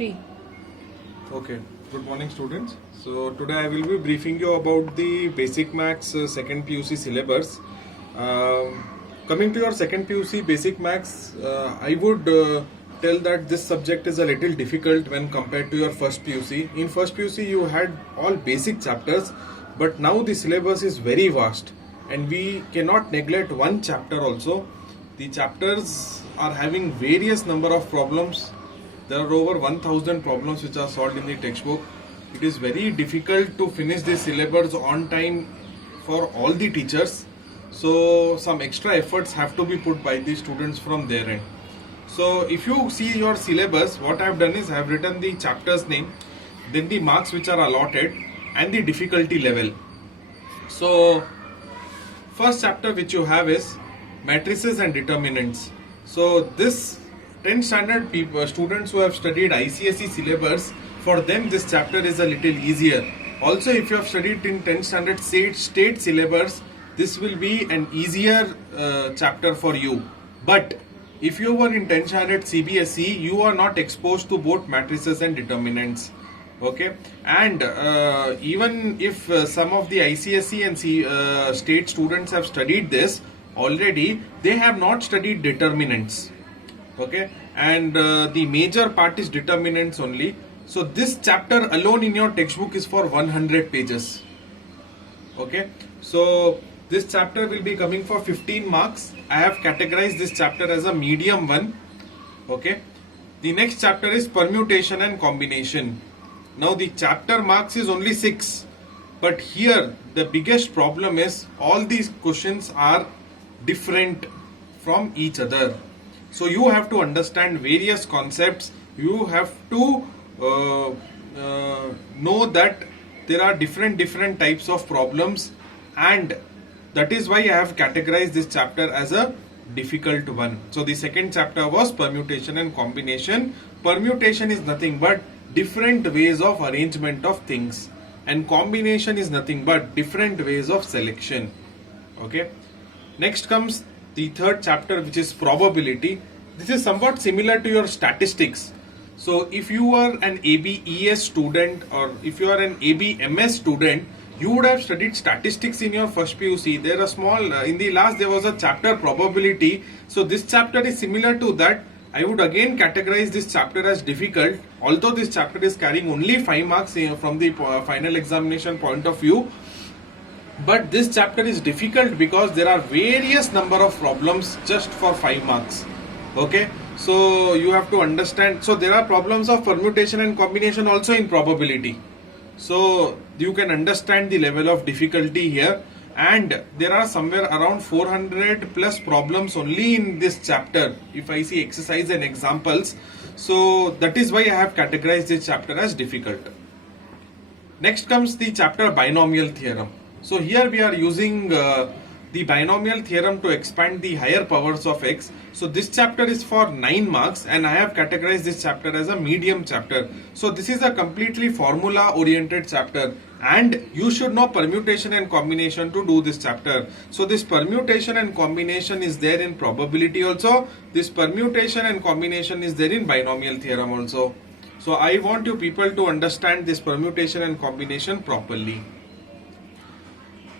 3. Okay, good morning students. So today I will be briefing you about the basic maths second PUC syllabus. Coming to your second PUC basic maths, I would tell that this subject is a little difficult when compared to your first PUC. In first PUC you had all basic chapters, but now the syllabus is very vast and we cannot neglect one chapter also. The chapters are having various number of problems. There are over 1000 problems which are solved in the textbook. It is very difficult to finish the syllabus on time for all the teachers. So some extra efforts have to be put by the students from their end. So if you see your syllabus, what I have done is I have written the chapter's name, then the marks which are allotted and the difficulty level. So first chapter which you have is matrices and determinants. So this 10th standard people, students who have studied ICSE syllabus, for them this chapter is a little easier. Also, if you have studied in 10th standard state syllabus, this will be an easier chapter for you. But if you were in 10th standard CBSE, you are not exposed to both matrices and determinants. Okay, and even if some of the ICSE and state students have studied this already, they have not studied determinants. Okay, and the major part is determinants only. So this chapter alone in your textbook is for 100 pages. Okay, so this chapter will be coming for 15 marks. I have categorized this chapter as a medium one. Okay, the next chapter is permutation and combination. Now the chapter marks is only 6, but here the biggest problem is all these questions are different from each other. So you have to understand various concepts. You have to know that there are different types of problems, and that is why I have categorized this chapter as a difficult one. So the second chapter was permutation and combination. Permutation is nothing but different ways of arrangement of things, and combination is nothing but different ways of selection. Okay. Next comes the third chapter, which is probability. This is somewhat similar to your statistics. So if you are an ABES student or if you are an ABMS student, you would have studied statistics in your first PUC. There are small, in the last there was a chapter probability. So this chapter is similar to that. I would again categorize this chapter as difficult. Although this chapter is carrying only 5 marks from the final examination point of view. But this chapter is difficult because there are various number of problems just for 5 marks. Okay, so you have to understand. So there are problems of permutation and combination also in probability. So you can understand the level of difficulty here. And there are somewhere around 400 plus problems only in this chapter if I see exercise and examples. So that is why I have categorized this chapter as difficult. Next comes the chapter binomial theorem. So here we are using the binomial theorem to expand the higher powers of x. So this chapter is for 9 marks and I have categorized this chapter as a medium chapter. So this is a completely formula oriented chapter and you should know permutation and combination to do this chapter. So this permutation and combination is there in probability also. This permutation and combination is there in binomial theorem also. So I want you people to understand this permutation and combination properly.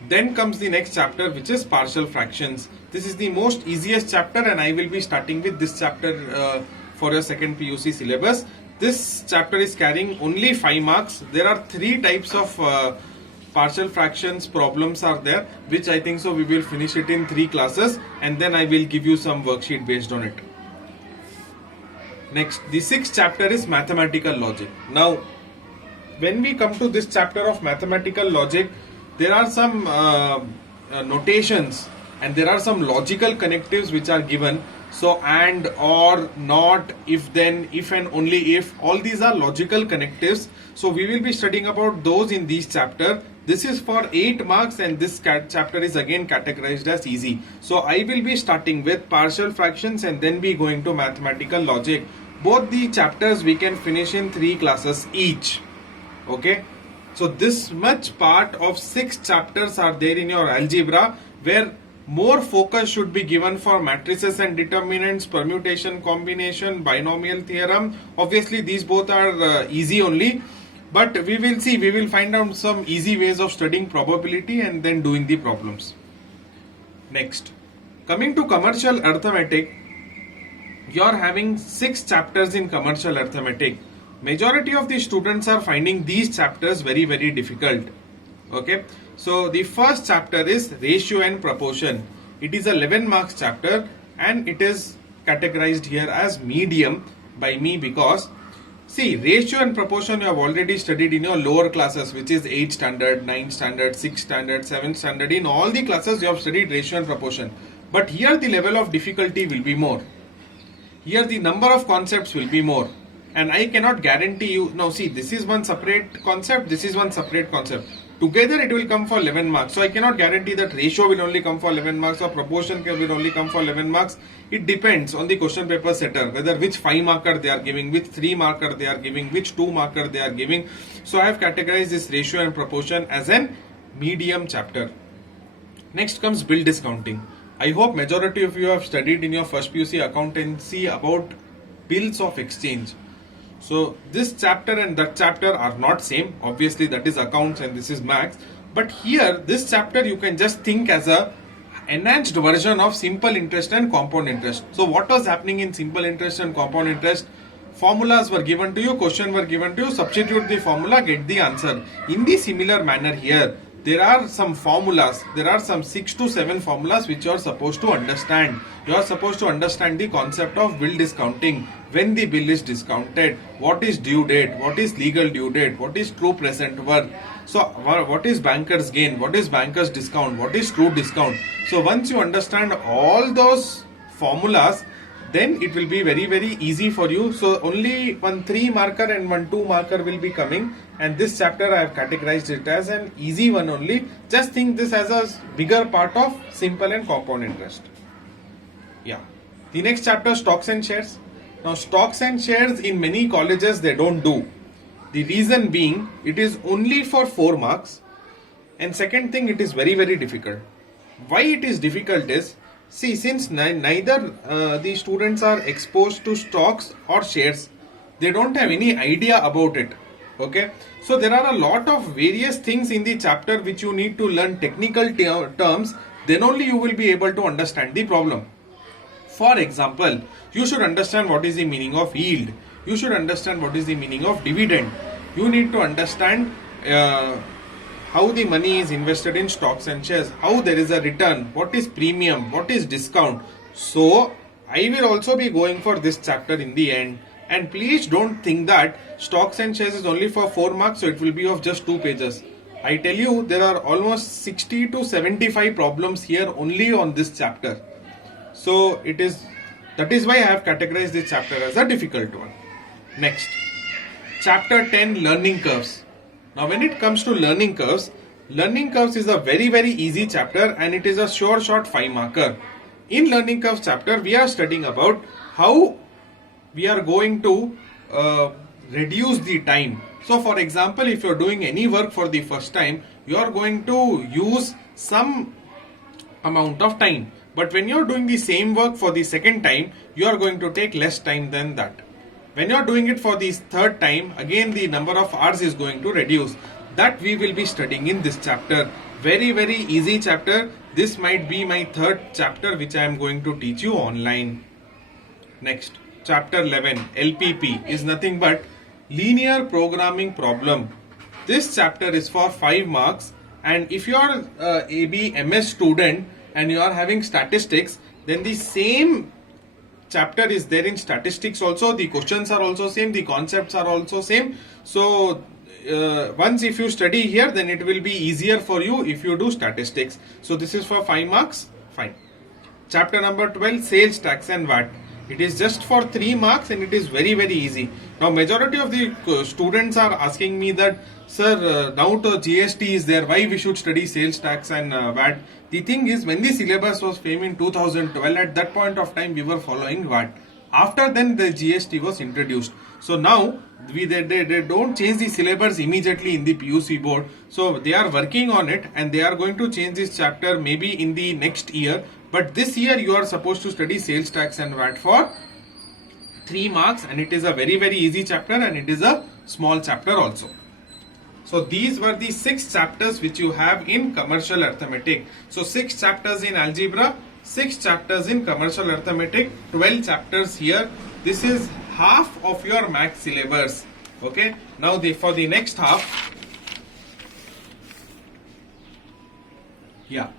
Then comes the next chapter, which is partial fractions. This is the most easiest chapter and I will be starting with this chapter for your second PUC syllabus. This chapter is carrying only 5 marks. There are 3 types of partial fractions problems are there, which I think so we will finish it in 3 classes and then I will give you some worksheet based on it. Next, the 6th chapter is mathematical logic. Now, when we come to this chapter of mathematical logic, there are some notations and there are some logical connectives which are given. So and, or, not, if, then, if and only if, all these are logical connectives. So we will be studying about those in this chapter. This is for 8 marks and this chapter is again categorized as easy. So I will be starting with partial fractions and then be going to mathematical logic. Both the chapters we can finish in 3 classes each. Okay. So this much part of 6 chapters are there in your algebra, where More focus should be given for matrices and determinants, permutation, combination, binomial theorem. Obviously, these both are easy only, but we will see, we will find out some easy ways of studying probability and then doing the problems. Next, coming to commercial arithmetic, you are having 6 chapters in commercial arithmetic. Majority of the students are finding these chapters very difficult. Okay, so the first chapter is ratio and proportion. It is a 11 marks chapter and it is categorized here as medium by me because see, ratio and proportion you have already studied in your lower classes, which is 8th standard, 9th standard, 6th standard, 7th standard. In all the classes you have studied ratio and proportion, but here the level of difficulty will be more. Here the number of concepts will be more, and I cannot guarantee you. Now see, this is one separate concept, this is one separate concept. Together it will come for 11 marks. So I cannot guarantee that ratio will only come for 11 marks or proportion will only come for 11 marks. It depends on the question paper setter, whether which 5 marker they are giving, which 3 marker they are giving, which 2 marker they are giving. So I have categorized this ratio and proportion as an medium chapter. Next comes bill discounting. I hope majority of you have studied in your first PUC accountancy about bills of exchange. So this chapter and that chapter are not same. Obviously that is accounts and this is maths. But here this chapter you can just think as a enhanced version of simple interest and compound interest. So what was happening in simple interest and compound interest? Formulas were given to you, question were given to you, substitute the formula, get the answer. In the similar manner here, there are some formulas, there are some 6 to 7 formulas which you are supposed to understand. You are supposed to understand the concept of bill discounting, when the bill is discounted, what is due date, what is legal due date, what is true present worth. So what is banker's gain, what is banker's discount, what is true discount. So once you understand all those formulas, then it will be very easy for you. So only one 3 marker and one 2 marker will be coming, and this chapter I have categorized it as an easy one only. Just think this as a bigger part of simple and compound interest. Yeah. The next chapter, stocks and shares. Now stocks and shares in many colleges they don't do. The reason being it is only for 4 marks, and second thing, it is very difficult. Why it is difficult is, see, since neither the students are exposed to stocks or shares, they don't have any idea about it. Okay, so there are a lot of various things in the chapter which you need to learn technical terms, then only you will be able to understand the problem. For example, you should understand what is the meaning of yield. You should understand what is the meaning of dividend. You need to understand how the money is invested in stocks and shares, how there is a return, what is premium, what is discount. So I will also be going for this chapter in the end. And please don't think that stocks and shares is only for 4 marks, so it will be of just 2 pages. I tell you, there are almost 60 to 75 problems here only on this chapter. So that is why I have categorized this chapter as a difficult one. Next, chapter 10, learning curves. Now when it comes to learning curves is a very easy chapter, and it is a short 5 marker. In learning curves chapter, we are studying about how we are going to reduce the time. So for example, if you are doing any work for the first time, you are going to use some amount of time. But when you are doing the same work for the second time, you are going to take less time than that. When you are doing it for the third time, again the number of hours is going to reduce. That we will be studying in this chapter. Very easy chapter. This might be my 3rd chapter which I am going to teach you online. Next, chapter 11, LPP, is nothing but linear programming problem. This chapter is for 5 marks, and if you are a MS student and you are having statistics, then the same chapter is there in statistics also. The questions are also same, the concepts are also same. So once if you study here, then it will be easier for you if you do statistics. So this is for 5 marks, fine. Chapter number 12, sales tax and VAT. It is just for 3 marks and it is very easy. Now majority of the students are asking me that, sir, now the GST is there, why we should study sales tax and VAT? The thing is, when the syllabus was framed in 2012, at that point of time we were following VAT. After then the GST was introduced. So now they don't change the syllabus immediately in the PUC board. So they are working on it and they are going to change this chapter maybe in the next year. But this year you are supposed to study sales tax and VAT for 3 marks, and it is a very easy chapter and it is a small chapter also. So these were the 6 chapters which you have in commercial arithmetic. So 6 chapters in algebra, 6 chapters in commercial arithmetic, 12 chapters here. This is half of your max syllabus. Okay. Now for the next half. Yeah.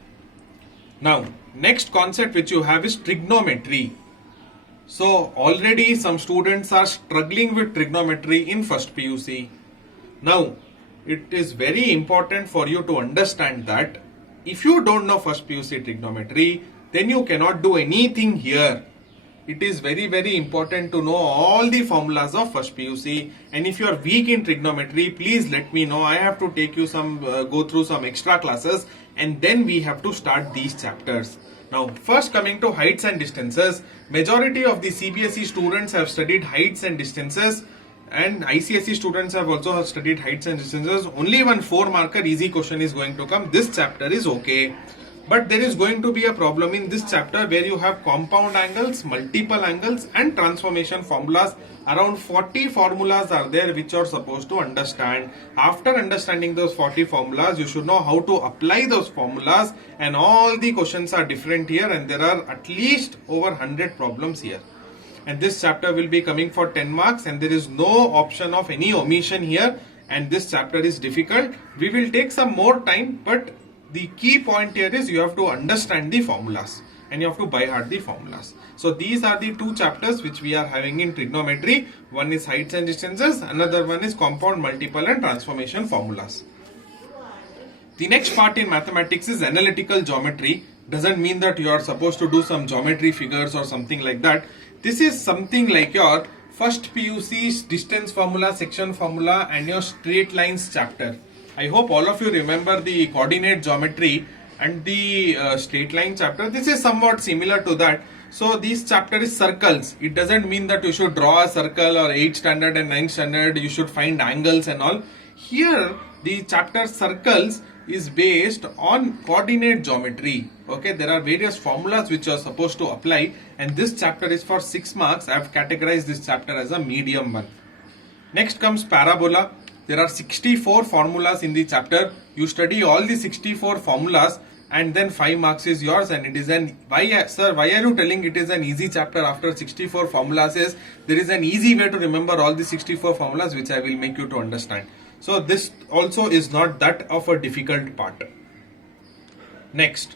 Now next concept which you have is trigonometry. So already some students are struggling with trigonometry in first PUC. Now it is very important for you to understand that if you don't know first PUC trigonometry, then you cannot do anything here. It is very important to know all the formulas of first PUC, and if you are weak in trigonometry, please let me know. I have to take you go through some extra classes, and then we have to start these chapters. Now first, coming to heights and distances, majority of the CBSE students have studied heights and distances, and ICSE students have also studied heights and distances. Only one 4-marker easy question is going to come. This chapter is okay. But there is going to be a problem in this chapter where you have compound angles, multiple angles and transformation formulas. Around 40 formulas are there which you are supposed to understand. After understanding those 40 formulas, you should know how to apply those formulas, and all the questions are different here, and there are at least over 100 problems here. And this chapter will be coming for 10 marks, and there is no option of any omission here, and this chapter is difficult. We will take some more time, but the key point here is you have to understand the formulas and you have to by heart the formulas. So these are the 2 chapters which we are having in trigonometry. One is heights and distances, another one is compound, multiple and transformation formulas. The next part in mathematics is analytical geometry. Doesn't mean that you are supposed to do some geometry figures or something like that. This is something like your first PUC distance formula, section formula and your straight lines chapter. I hope all of you remember the coordinate geometry and the straight line chapter. This is somewhat similar to that. So this chapter is circles. It doesn't mean that you should draw a circle, or 8th standard and 9th standard you should find angles and all. Here the chapter circles is based on coordinate geometry. Okay, there are various formulas which you are supposed to apply, and this chapter is for 6 marks. I have categorized this chapter as a medium one. Next comes parabola. There are 64 formulas in the chapter. You study all the 64 formulas and then 5 marks is yours, and it is an sir, why are you telling it is an easy chapter after 64 formulas? Is there is an easy way to remember all the 64 formulas which I will make you to understand. So this also is not that of a difficult part. Next,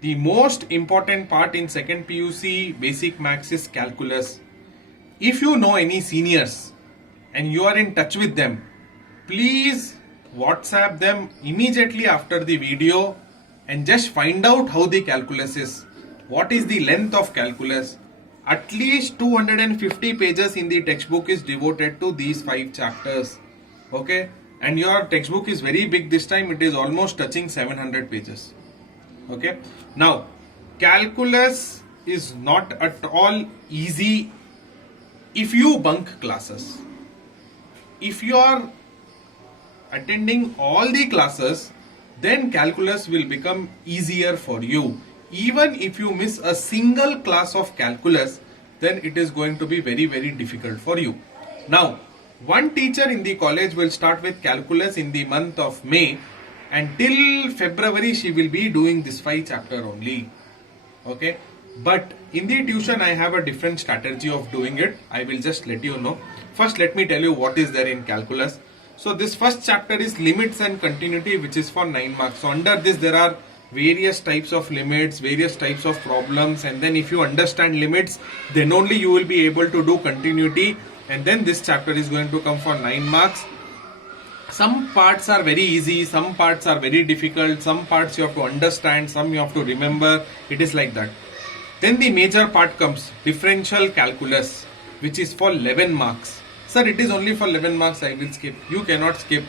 the most important part in second PUC basic maths is calculus. If you know any seniors and you are in touch with them, please WhatsApp them immediately after the video and just find out how the calculus is. What is the length of calculus? At least 250 pages in the textbook is devoted to these 5 chapters. Okay, and your textbook is very big this time. It is almost touching 700 pages. Okay, now calculus is not at all easy if you bunk classes. If you are attending all the classes, then calculus will become easier for you. Even if you miss a single class of calculus, then it is going to be very difficult for you. Now, one teacher in the college will start with calculus in the month of May, and till February she will be doing this 5 chapter only. Okay, but in the tuition I have a different strategy of doing it. I will just let you know. First, let me tell you what is there in calculus. So this first chapter is limits and continuity, which is for 9 marks. So under this there are various types of limits, various types of problems, and then if you understand limits, then only you will be able to do continuity, and then this chapter is going to come for 9 marks. Some parts are very easy, some parts are very difficult, some parts you have to understand, some you have to remember. It is like that. Then the major part comes, differential calculus, which is for 11 marks. Sir, it is only for 11 marks, I will skip. You cannot skip,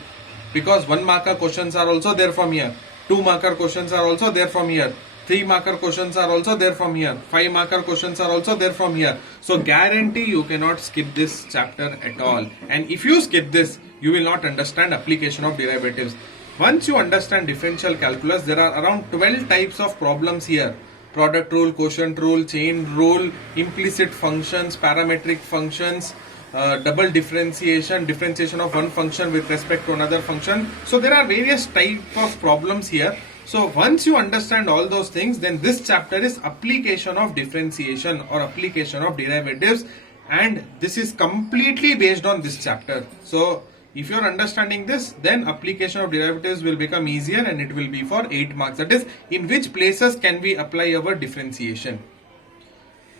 because 1 marker questions are also there from here. 2 marker questions are also there from here. 3-marker questions are also there from here. 5-marker questions are also there from here. So guarantee you cannot skip this chapter at all. And if you skip this, you will not understand application of derivatives. Once you understand differential calculus, there are around 12 types of problems here. Product rule, quotient rule, chain rule, implicit functions, parametric functions, double differentiation, differentiation of one function with respect to another function. So there are various types of problems here. So once you understand all those things, then this chapter is application of differentiation or application of derivatives, and this is completely based on this chapter. So if you are understanding this, then application of derivatives will become easier, and it will be for 8 marks. That is, in which places can we apply our differentiation.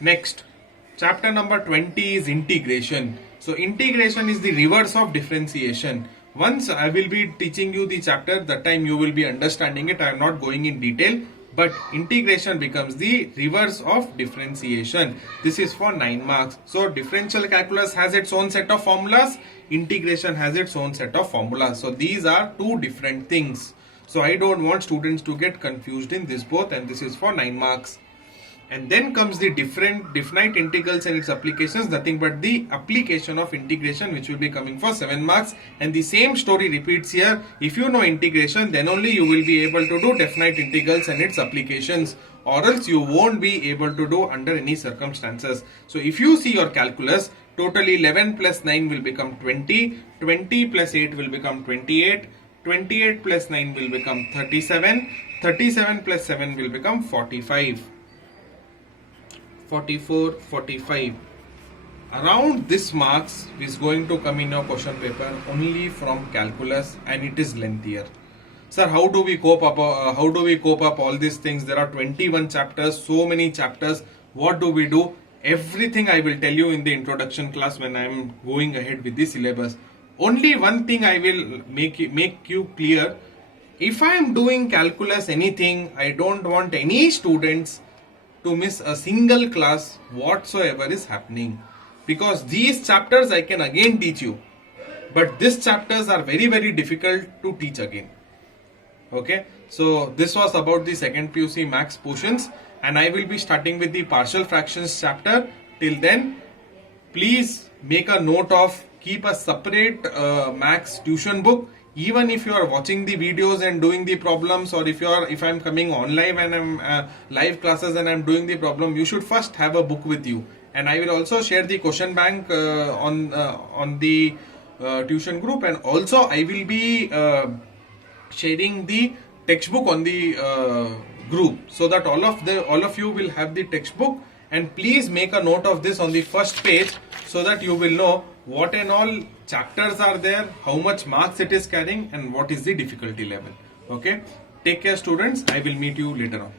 Next, chapter number 20 is integration. So integration is the reverse of differentiation. Once I will be teaching you the chapter, that time you will be understanding it. I am not going in detail, but integration becomes the reverse of differentiation. This is for 9 marks. So differential calculus has its own set of formulas. Integration has its own set of formulas. So these are two different things. So I don't want students to get confused in this both, and this is for 9 marks. And then comes the definite integrals and its applications, nothing but the application of integration, which will be coming for 7 marks. And the same story repeats here. If you know integration, then only you will be able to do definite integrals and its applications, or else you won't be able to do under any circumstances. So if you see your calculus, totally 11 plus 9 will become 20, 20 plus 8 will become 28, 28 plus 9 will become 37, 37 plus 7 will become 45. 44, 45. Around this marks is going to come in your question paper only from calculus, and it is lengthier. Sir, how do we cope up? All these things? There are 21 chapters, so many chapters. What do we do? Everything I will tell you in the introduction class when I am going ahead with the syllabus. Only one thing I will make you clear. If I am doing calculus anything, I don't want any students to miss a single class whatsoever is happening, because these chapters I can again teach you, but these chapters are very, very difficult to teach again. Okay, so this was about the second PUC max portions, and I will be starting with the partial fractions chapter. Till then, please make a note of, keep a separate max tuition book. Even if you are watching the videos and doing the problems, or if I'm coming on live and I'm live classes and I'm doing the problem, you should first have a book with you. And I will also share the question bank on the tuition group, and also I will be sharing the textbook on the group, so that all of you will have the textbook. And please make a note of this on the first page, so that you will know what and all chapters are there, how much marks it is carrying, and what is the difficulty level. Okay, take care students. I will meet you later on.